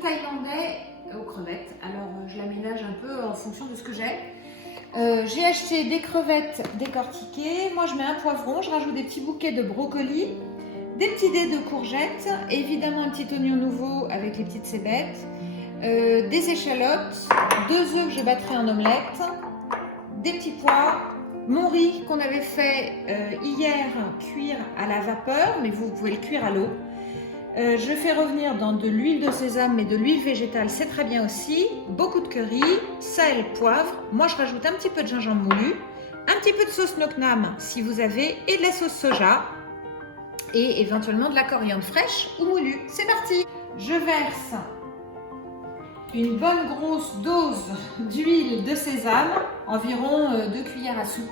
thaïlandais aux crevettes. Alors je l'aménage un peu en fonction de ce que j'ai. J'ai acheté des crevettes décortiquées. Moi je mets un poivron, je rajoute des petits bouquets de brocolis, des petits dés de courgettes, évidemment un petit oignon nouveau avec les petites cébettes, des échalotes, 2 œufs que je battrai en omelette, des petits pois, mon riz qu'on avait fait hier cuire à la vapeur, mais vous pouvez le cuire à l'eau. Je fais revenir dans de l'huile de sésame, mais de l'huile végétale, c'est très bien aussi. Beaucoup de curry, sel, poivre. Moi, je rajoute un petit peu de gingembre moulu, un petit peu de sauce Nok Nam si vous avez, et de la sauce soja, et éventuellement de la coriandre fraîche ou moulue. C'est parti! Je verse une bonne grosse dose d'huile de sésame, environ 2 cuillères à soupe.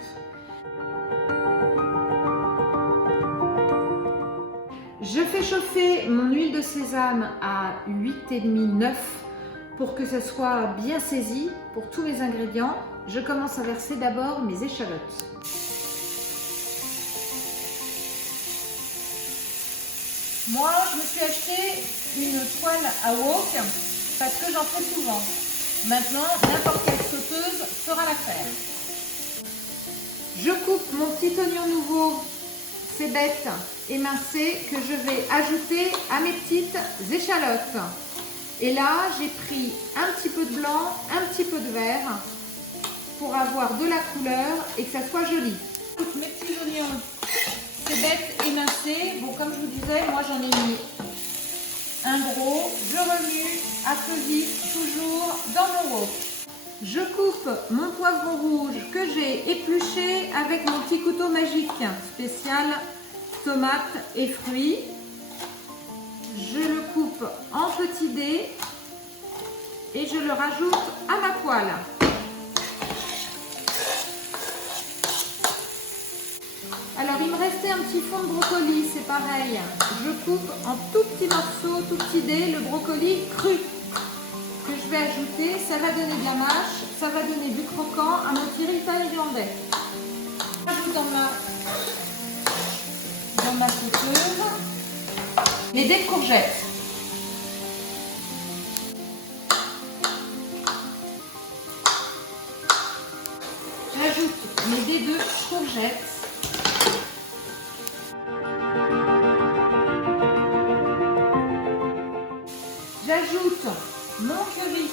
Je fais chauffer mon huile de sésame à 8,5-9 pour que ça soit bien saisi pour tous mes ingrédients. Je commence à verser d'abord mes échalotes. Moi, je me suis acheté une toile à wok parce que j'en fais souvent. Maintenant, n'importe quelle sauteuse fera l'affaire. Je coupe mon petit oignon nouveau, cébettes émincées, que je vais ajouter à mes petites échalotes. Et là, j'ai pris un petit peu de blanc, un petit peu de vert pour avoir de la couleur et que ça soit joli. Mes petits oignons, cébettes émincées. Bon, comme je vous disais, moi j'en ai mis un gros. Je remue à feu vif, toujours dans mon wok. Je coupe mon poivron rouge que j'ai épluché avec mon petit couteau magique spécial tomates et fruits. Je le coupe en petits dés et je le rajoute à ma poêle. Alors il me restait un petit fond de brocoli, c'est pareil. Je coupe en tout petits morceaux, tout petits dés, le brocoli cru que je vais ajouter. Ça va donner de la mâche, ça va donner du croquant à mon curry thaïlandais. J'ajoute dans ma sauteuse les dés de courgettes. J'ajoute mes dés de courgettes. J'ajoute mon curry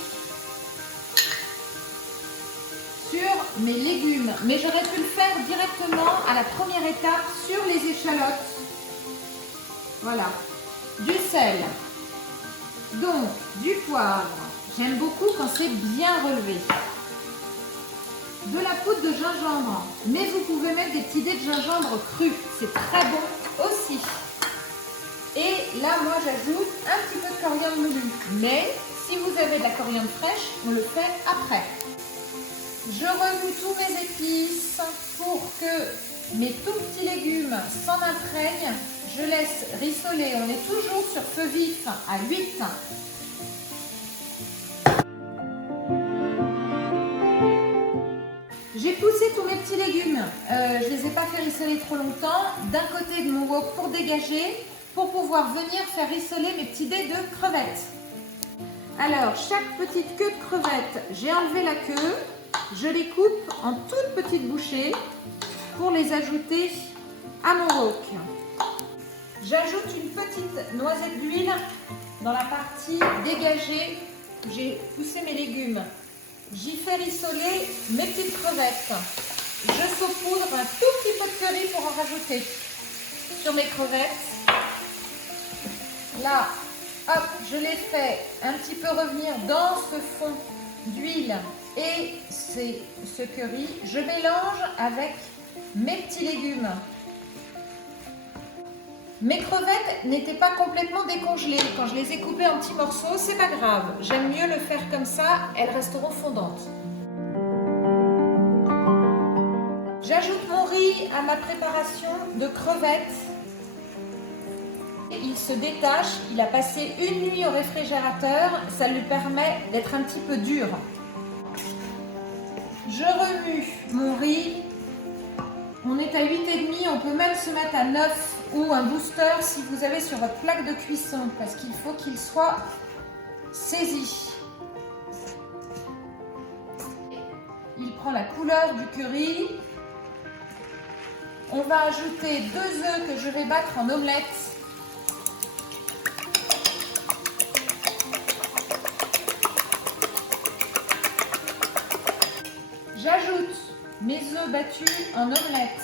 sur mes légumes, mais j'aurais pu le faire directement à la première étape sur les échalotes. Voilà, du sel, donc du poivre, j'aime beaucoup quand c'est bien relevé, de la poudre de gingembre, mais vous pouvez mettre des petits dés de gingembre crus, c'est très bon aussi. Et là, moi, j'ajoute un petit peu de coriandre moulue. Mais si vous avez de la coriandre fraîche, on le fait après. Je remue tous mes épices pour que mes tout petits légumes s'en imprègnent. Je laisse rissoler. On est toujours sur feu vif à 8. J'ai poussé tous mes petits légumes. Je ne les ai pas fait rissoler trop longtemps. D'un côté de mon wok pour dégager, pour pouvoir venir faire rissoler mes petits dés de crevettes. Alors, chaque petite queue de crevette, j'ai enlevé la queue, je les coupe en toutes petites bouchées pour les ajouter à mon wok. J'ajoute une petite noisette d'huile dans la partie dégagée où j'ai poussé mes légumes. J'y fais rissoler mes petites crevettes. Je saupoudre un tout petit peu de curry pour en rajouter sur mes crevettes. Là, hop, je les fais un petit peu revenir dans ce fond d'huile et ce curry. Je mélange avec mes petits légumes. Mes crevettes n'étaient pas complètement décongelées. Quand je les ai coupées en petits morceaux, c'est pas grave. J'aime mieux le faire comme ça, elles resteront fondantes. J'ajoute mon riz à ma préparation de crevettes. Il se détache, il a passé une nuit au réfrigérateur, ça lui permet d'être un petit peu dur. Je remue mon riz, on est à 8,5, on peut même se mettre à 9 ou un booster si vous avez sur votre plaque de cuisson parce qu'il faut qu'il soit saisit. Il prend la couleur du curry. On va ajouter 2 œufs que je vais battre en omelette. J'ajoute mes œufs battus en omelette.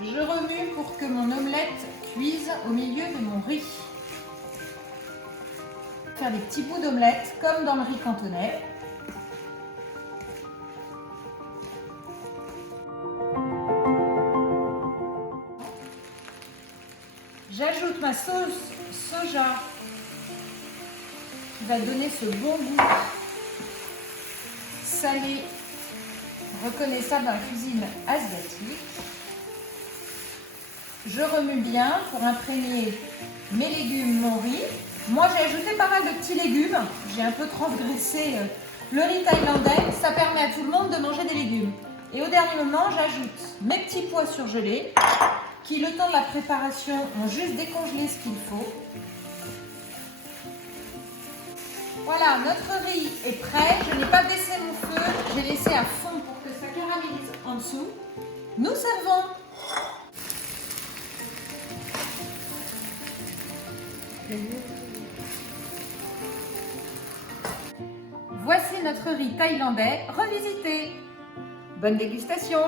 Je remue pour que mon omelette cuise au milieu de mon riz. Faire des petits bouts d'omelette comme dans le riz cantonais. J'ajoute ma sauce soja qui va donner ce bon goût salé reconnaissable dans la cuisine asiatique. Je remue bien pour imprégner mes légumes, mon riz. Moi, j'ai ajouté pas mal de petits légumes. J'ai un peu transgressé le riz thaïlandais. Ça permet à tout le monde de manger des légumes. Et au dernier moment, j'ajoute mes petits pois surgelés qui, le temps de la préparation, ont juste décongelé ce qu'il faut. Voilà, notre riz est prêt. Je n'ai pas baissé mon feu. J'ai laissé à fond pour que ça caramélise en dessous. Nous servons. Voici notre riz thaïlandais revisité. Bonne dégustation!